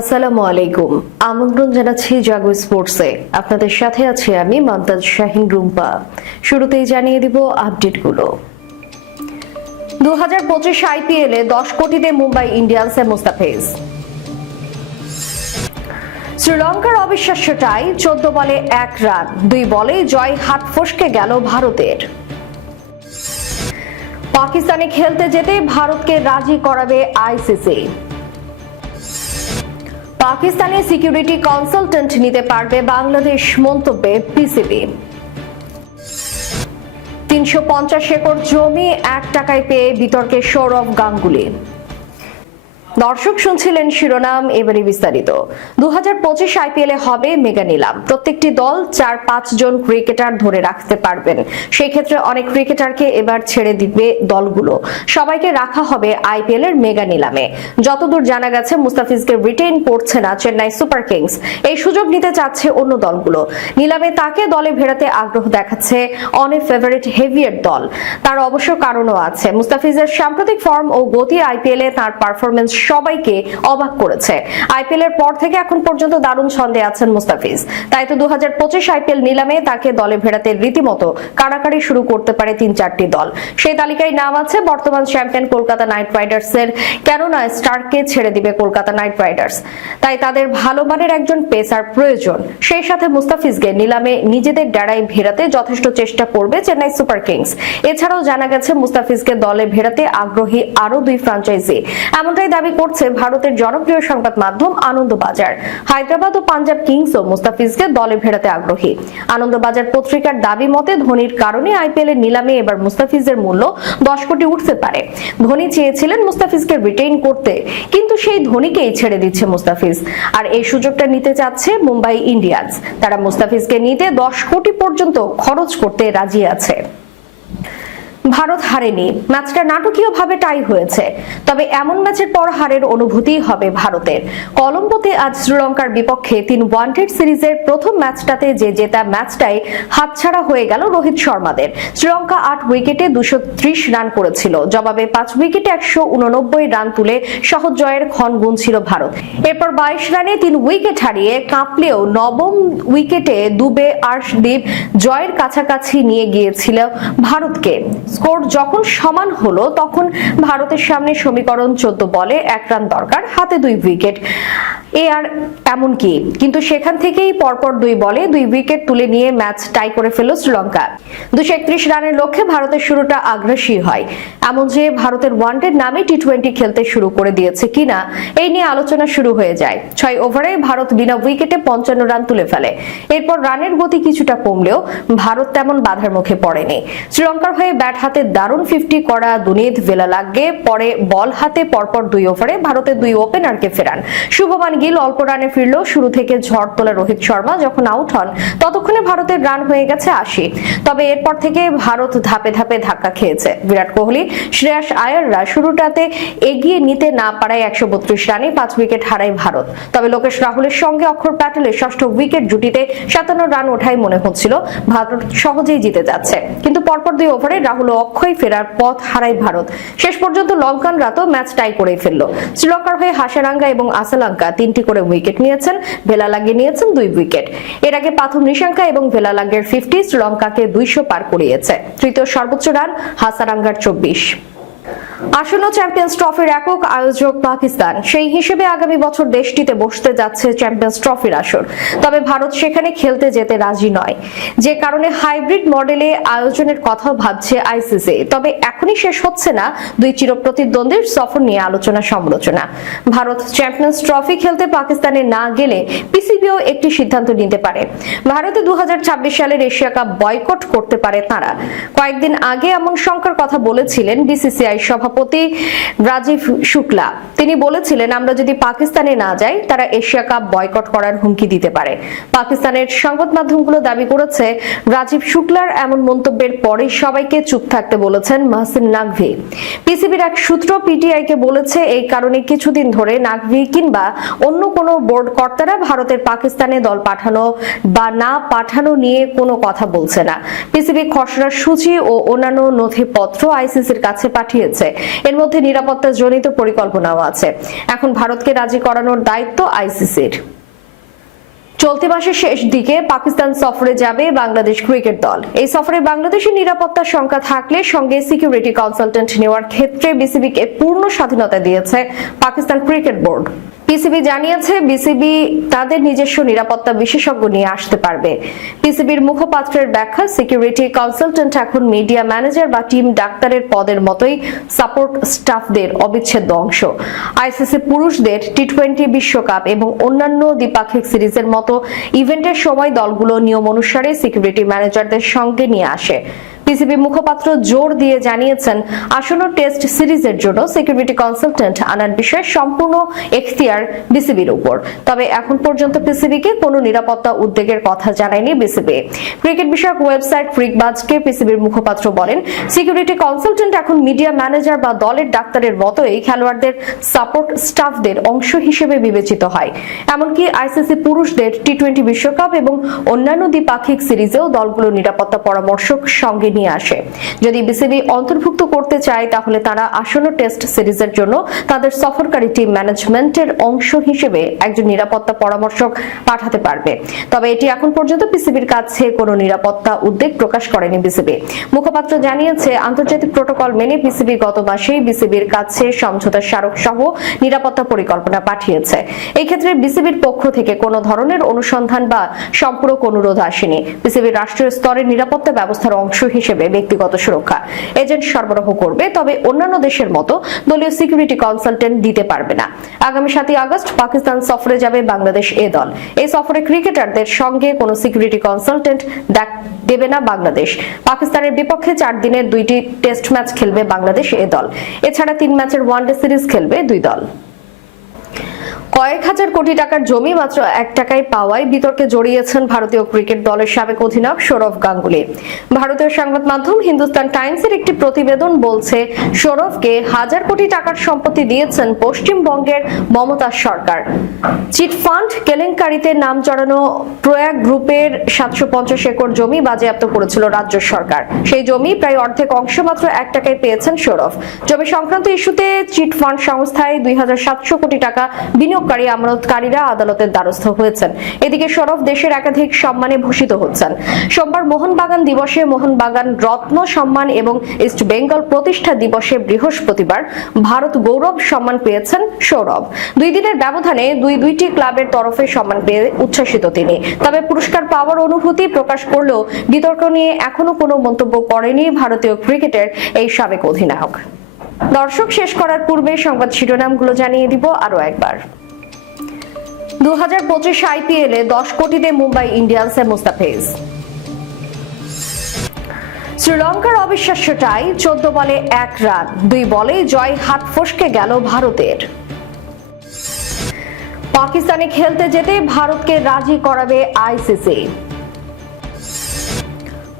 আসসালামু আলাইকুম। আমন্ত্রণ জানাচ্ছি জাগো স্পোর্টসে। আপনাদের সাথে আছি আমি মমতাজ শাহিন রুম্পা। শুরুতেই জানিয়ে দিব আপডেটগুলো। দু হাজার পঁচিশ আইপিএল এ দশ কোটিতে মুম্বাই ইন্ডিয়ান্স ইন্ডিয়ান্সে মুস্তাফিজ। শ্রীলঙ্কার অবিশ্বাস্য টাই, চোদ্দ বলে এক রান, দুই বলে জয় হাত ফসকে গেল ভারতের। পাকিস্তানে খেলতে যেতে ভারতকে রাজি করাবে আইসিসি। পাকিস্তানে সিকিউরিটি কনসালটেন্ট নিতে পারবে বাংলাদেশ মন্তব্যে পিসিবি তিনশো পঞ্চাশ একর জমি, এক টাকায় পেয়ে বিতর্কে সৌরভ গাঙ্গুলি। দর্শক শুনছিলেন শিরোনাম, এবারে বিস্তারিত। দু হাজার পঁচিশ আইপিএল এ হবে মেগা নিলাম। প্রত্যেকটি দল চার পাঁচ জন ক্রিকেটার ধরে রাখতে পারবেন। সেই ক্ষেত্রে অনেক ক্রিকেটারকে এবার ছেড়ে দিবে দলগুলো। সবাইকে রাখা হবে আইপিএল এর মেগা নিলামে। যতদূর জানা গেছে, মুস্তাফিজকে রিটেইন করছে না চেন্নাই সুপার কিংস। এই সুযোগ নিতে চাচ্ছে অন্য দলগুলো। নিলামে তাকে দলে ভেড়াতে আগ্রহ দেখাচ্ছে অনেক ফেভারিট হেভিয়ার দল। তার অবশ্য কারণও আছে। মুস্তাফিজের সাম্প্রতিক ফর্ম ও গতি আইপিএল এ তার পারফরমেন্স সবাইকে অবাক করেছে। আইপিএল এর পর থেকে এখন পর্যন্ত দারুণ ছন্দে আছেন মুস্তাফিজ। তাই তো দু হাজার পঁচিশ আইপিএল নিলামে তাকে দলে ভেড়াতে রীতিমতো কাড়াকাড়ি শুরু করতে পারে তিন চারটি দল। সেই তালিকায় নাম আছে বর্তমান চ্যাম্পিয়ন কলকাতা নাইট রাইডার্স এর কেননা স্টারকে ছেড়ে দিবে কলকাতা নাইট রাইডার্স। তাই তাদের ভালো মানের একজন পেসার প্রয়োজন। সেই সাথে মুস্তাফিজকে নিলামে নিজেদের ডেরায় ভেড়াতে যথেষ্ট চেষ্টা করবে চেন্নাই সুপার কিংস। এছাড়াও জানা গেছে, মুস্তাফিজকে দলে ভেড়াতে আগ্রহী আরও দুই ফ্রাঞ্চাইজি। এমনটাই দাবি করছে ভারতের জনপ্রিয় সংবাদ মাধ্যম আনন্দবাজার। হায়দ্রাবাদ ও পাঞ্জাব কিংস ও মুস্তাফিজকে দলে ভেড়াতে আগ্রহী। আনন্দবাজার পত্রিকার দাবি মতে, ধোনির কারণে আইপিএল এর নিলামে এবার মুস্তাফিজের মূল্য দশ কোটি উঠতে পারে। ধোনি চেয়েছিলেন মুস্তাফিজকে রিটেইন করতে, কিন্তু সেই ধোনিকেই ছেড়ে দিচ্ছে মুস্তাফিজ। আর এই সুযোগটা নিতে চাচ্ছে মুম্বাই ইন্ডিয়ান্স। তারা মুস্তাফিজকে নিতে দশ কোটি পর্যন্ত খরচ করতে রাজি আছে। ভারত হারেনি। ম্যাচটা নাটকীয়ভাবে টাই হয়েছে। তবে এমন ম্যাচের পর হারের অনুভূতি হবে ভারতের। কলম্বোতে আজ শ্রীলঙ্কার বিপক্ষে তিন ওয়ানডেড সিরিজের প্রথম ম্যাচটাতে যে জেতা ম্যাচটাই হাতছাড়া হয়ে গেল রোহিত শর্মাদের। শ্রীলঙ্কা আট উইকেটে দুশো রান করেছিল। জবাবে পাঁচ উইকেটে একশো উননব্বই রান তুলে সহজ জয়ের ক্ষণ গুনছিল ভারত। এরপর বাইশ রানে তিন উইকেট হারিয়ে কাঁপলেও নবম উইকেটে দুবে আর্শদীপ জয়ের কাছাকাছি নিয়ে গিয়েছিল ভারতকে। স্কোর যখন সমান হলো, তখন ভারতের সামনে সমীকরণ চোদ্দ বলে এক রান দরকার, হাতে দুই উইকেট। এ আর এমন কি? কিন্তু সেখান থেকেই পরপর দুই বলে দুই উইকেট তুলে নিয়ে ম্যাচ টাই করে ফেলল শ্রীলঙ্কা। দুশো একত্রিশ রানের লক্ষ্যে ভারতের শুরুটা আগ্রাসী হয়। এমন যে ভারতের ওয়ানডের নামে টি টোয়েন্টি খেলতে শুরু করে দিয়েছে কিনা, এই নিয়ে আলোচনা শুরু হয়ে যায়। ছয় ওভারে ভারত বিনা উইকেটে পঞ্চান্ন রান তুলে ফেলে। এরপর রানের গতি কিছুটা কমলেও ভারত তেমন বাধার মুখে পড়েনি। শ্রীলঙ্কার হয়ে ব্যাট হাতে দারুণ ফিফটি করা দুনিত ভেলালাগে পরে বল হাতে, পরপর দুই ওভারে ভারতের দুই ওপেনারকে ফেরান। শুভমান গিল অল্প রানে ফিরলেও শুরু থেকে ঝড় তোলা রোহিত শর্মা যখন আউট হন, ততক্ষণে ভারতের রান হয়ে গেছে আশি। তবে এরপর থেকে ভারত ধাপে ধাপে ধাক্কা খেয়েছে। বিরাট কোহলি, শ্রেয়াস আয়াররা শুরুটাতে এগিয়ে নিতে না পারায় একশো বত্রিশ রানে পাঁচ উইকেট হারায় ভারত। তবে লোকেশ রাহুলের সঙ্গে অক্ষর প্যাটেলের ষষ্ঠ উইকেট জুটিতে সাতান্ন রান ওঠাই মনে হচ্ছিল। ভারত সহজেই জিতে যাচ্ছে। কিন্তু পরপর দুই ওভারে রাহুল ও অক্ষয় ফেরার পথ হারায় ভারত। শেষ পর্যন্ত লঙ্কান রাতও ম্যাচ টাই করে ফেলল। শ্রীলঙ্কার হয়ে হাসারাঙ্গা এবং আসালাঙ্কা তিনটি করে উইকেট নিয়েছেন। ভেলালাগে নিয়েছেন দুই উইকেট। এর আগে প্রথম নিশাঙ্কা এবং ভেলালাগের ফিফটি শ্রীলঙ্কাকে দুইশো পার করিয়েছে। তৃতীয় সর্বোচ্চ রান হাসারাঙ্গার চব্বিশ। আসন্ন চ্যাম্পিয়ন্স ট্রফির একক আয়োজক পাকিস্তান। সেই হিসেবে আগামী বছর দেশটিতে বসতে যাচ্ছে চ্যাম্পিয়ন্স ট্রফির আসর। তবে ভারত সেখানে খেলতে যেতে রাজি নয়। যে কারণে হাইব্রিড মডেলে আয়োজনের কথাও ভাবছে আইসিসি। তবে এখনই শেষ হচ্ছে না দুই চিরপ্রতিদ্বন্দ্বীর সফর নিয়ে আলোচনা সমালোচনা। ভারত চ্যাম্পিয়ন্স ট্রফি খেলতে পাকিস্তানে না গেলে পিসিবিও একটি সিদ্ধান্ত নিতে পারে। ভারতে দু হাজার ছাব্বিশ সালের এশিয়া কাপ বয়কট করতে পারে তারা। কয়েকদিন আগে এমন শঙ্কার কথা বলেছিলেন বিসিসিআই সভাপতি রাজীব শুক্লা। তিনি বলেছিলেন, আমরা যদি পাকিস্তানে না যাই, তারা এশিয়া কাপ বয়কট করার হুমকি দিতে পারে। পাকিস্তানের সংবাদ মাধ্যমগুলো দাবি করেছে, রাজীব শুক্লার এমন মন্তব্যের পরে সবাইকে চুপ থাকতে বলেছেন মাহসিন নাকভি। পিসিবির এক সূত্র পিটিআই কে বলেছে, এই কারণে কিছুদিন ধরে নাকভি কিংবা অন্য কোনো বোর্ড কর্তারা ভারতের পাকিস্তানে দল পাঠানো বা না পাঠানো নিয়ে কোনো কথা বলছে না। পিসিবি খসড়া সূচি ও অন্যান্য নথিপত্র আইসিসির কাছে পাঠিয়েছে। এর মধ্যে নিরাপত্তা জনিত পরিকল্পনাও আছে। এখন ভারতকে রাজি করানোর দায়িত্ব আইসিসির। চলতি মাসের শেষ দিকে পাকিস্তান সফরে যাবে বাংলাদেশ ক্রিকেট দল। এই সফরে বাংলাদেশের নিরাপত্তার সংখ্যা থাকলে সঙ্গে সিকিউরিটি কনসালটেন্ট নেওয়ার ক্ষেত্রে বিসিবিকে পূর্ণ স্বাধীনতা দিয়েছে পাকিস্তান ক্রিকেট বোর্ড। পিসিবি জানিয়েছে, বিসিবি তাদের নিজস্ব নিরাপত্তা বিশেষজ্ঞ নিয়ে আসতে পারবে। পিসিবির মুখপাত্রের ব্যাখ্যা, সিকিউরিটি কনসালটেন্ট এখন মিডিয়া ম্যানেজার বা টিম ডাক্তারের পদের মতোই সাপোর্ট স্টাফদের অবিচ্ছেদ্য অংশ। আইসিসি পুরুষদের টি টোয়েন্টি বিশ্বকাপ এবং অন্যান্য দ্বিপাক্ষিক সিরিজের মতো ইভেন্টের সময় দলগুলো নিয়ম অনুসারে সিকিউরিটি ম্যানেজারদের সঙ্গে নিয়ে আসে। পিসিবি মুখপাত্র জোর দিয়ে জানিয়েছেন, আসন্ন টেস্ট সিরিজের জন্য সিকিউরিটি কনসালটেন্ট আনার বিষয়ে সম্পূর্ণ এখতিয়ার বিসিবির উপর। তবে এখন পর্যন্ত পিসিবিকে কোনো নিরাপত্তা উদ্বেগের কথা জানায়নি বিসিবি। ক্রিকেট বিষয়ক ওয়েবসাইট ফ্রিকবাজকে পিসিবির মুখপাত্র বলেন, সিকিউরিটি কনসালটেন্ট এখন মিডিয়া ম্যানেজার বা দলের ডাক্তারের মতোই খেলোয়াড়দের সাপোর্ট স্টাফদের অংশ হিসেবে বিবেচিত হয়। এমনকি আইসিসি পুরুষদের টি টোয়েন্টি বিশ্বকাপ এবং অন্যান্য দ্বিপাক্ষিক সিরিজেও দলগুলো নিরাপত্তা পরামর্শক সঙ্গে নিয়ে আসে। যদি বিসিবি অন্তর্ভুক্ত করতে চায়, তাহলে তারা আসন্ন টেস্ট সিরিজের জন্য তাদের সফরকারী টিম ম্যানেজমেন্টের অংশ হিসেবে একজন নিরাপত্তা পরামর্শক পাঠাতে পারবে। তবে এটি এখন পর্যন্ত বিসিবির কাছে কোনো নিরাপত্তা উদ্বেগ প্রকাশ করেনি বিসিবি মুখপাত্র জানিয়েছে, আন্তর্জাতিক প্রোটোকল মেনে বিসিবি গত মাসেই বিসিবির কাছে সমঝোতা স্মারক সহ নিরাপত্তা পরিকল্পনা পাঠিয়েছে। এই ক্ষেত্রে বিসিবির পক্ষ থেকে কোনো ধরনের অনুসন্ধান বা সম্পূরক অনুরোধ আসেনি। বিসিবির রাষ্ট্রীয় স্তরের নিরাপত্তা ব্যবস্থার অংশ হিসেবে ব্যক্তিগত সুরক্ষা। এজেন্ট সরবরাহ করবে, তবে অন্যান্য দেশের মতো দলীয় সিকিউরিটি কনসালটেন্ট দিতে পারবে না। আগামী সাতই আগস্ট পাকিস্তান সফরে যাবে বাংলাদেশ এ দল। এই সফরে ক্রিকেটারদের সঙ্গে কোনো সিকিউরিটি কনসালটেন্ট দেবে না বাংলাদেশ। পাকিস্তানের বিপক্ষে চার দিনের দুইটি টেস্ট ম্যাচ খেলবে বাংলাদেশ এ দল। এছাড়া তিন ম্যাচের ওয়ানডে সিরিজ খেলবে দুই দল। কয়েক হাজার কোটি টাকার জমি মাত্র এক টাকায় পাওয়ায় বিতর্কে জড়িয়েছেন ভারতীয় ক্রিকেট দলের সাবেক অধিনায়ক সৌরভ গাঙ্গুলি। ভারতীয় সংবাদ মাধ্যম হিন্দুস্তান টাইমসের একটি প্রতিবেদন বলছে, সৌরভকে হাজার কোটি টাকার সম্পত্তি দিয়েছেন পশ্চিমবঙ্গের মমতা সরকার। চিটফান্ড কেলেঙ্কারিতে নাম জড়ানো প্রয়াগ গ্রুপের সাতশো পঞ্চাশ একর জমি বাজেয়াপ্ত করেছিল রাজ্য সরকার। সেই জমি প্রায় অর্ধেক অংশ মাত্র এক টাকায় পেয়েছেন সৌরভ। জমি সংক্রান্ত ইস্যুতে চিটফান্ড সংস্থায় দুই হাজার সাতশো কোটি টাকা বিনিয়োগকারী আমানতকারীরা আদালতের দ্বারস্থ হয়েছেন। এদিকে সৌরভ দেশের একাধিক সম্মানে ভূষিত হচ্ছেন। সোমবার মোহনবাগান দিবসে মোহনবাগান রত্ন সম্মান এবং ইস্ট বেঙ্গল প্রতিষ্ঠা দিবসে বৃহস্পতিবার ভারত গৌরব সম্মান পেয়েছেন সৌরভ। দুই দিনের ব্যবধানে দুই দুইটি ক্লাবের তরফে সম্মান পেয়ে উচ্ছ্বাসিত তিনি। তবে পুরস্কার পাওয়ার অনুভূতি প্রকাশ করলেও বিতর্ক নিয়ে এখনও কোনো মন্তব্য করেনি ভারতীয় ক্রিকেটের এই সাবেক অধিনায়ক। দর্শক শেষ করার পূর্বে সংবাদ শিরোনামগুলো জানিয়ে দিব আরও একবার। দু হাজার পঁচিশ আইপিএল দশ কোটিতে মুম্বাই ইন্ডিয়ান্সে মুস্তাফিজ। শ্রীলঙ্কার অবিশ্বাস্য টাই, চোদ্দ বলে এক রান, দুই বলে জয় হাত ফসকে গেল ভারতের। পাকিস্তানে খেলতে যেতে ভারতকে রাজি করাবে আইসিসি।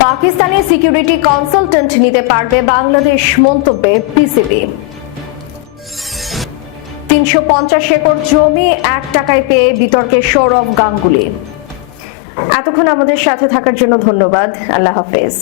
পাকিস্তানে সিকিউরিটি কনসালটেন্ট নিতে পারবে বাংলাদেশ মন্তব্যে পিসিবি। তিনশো পঞ্চাশ একর জমি, এক টাকায় পেয়ে বিতর্কে সৌরভ গাঙ্গুলি। এতক্ষণ আমাদের সাথে থাকার জন্য ধন্যবাদ। আল্লাহ হাফেজ।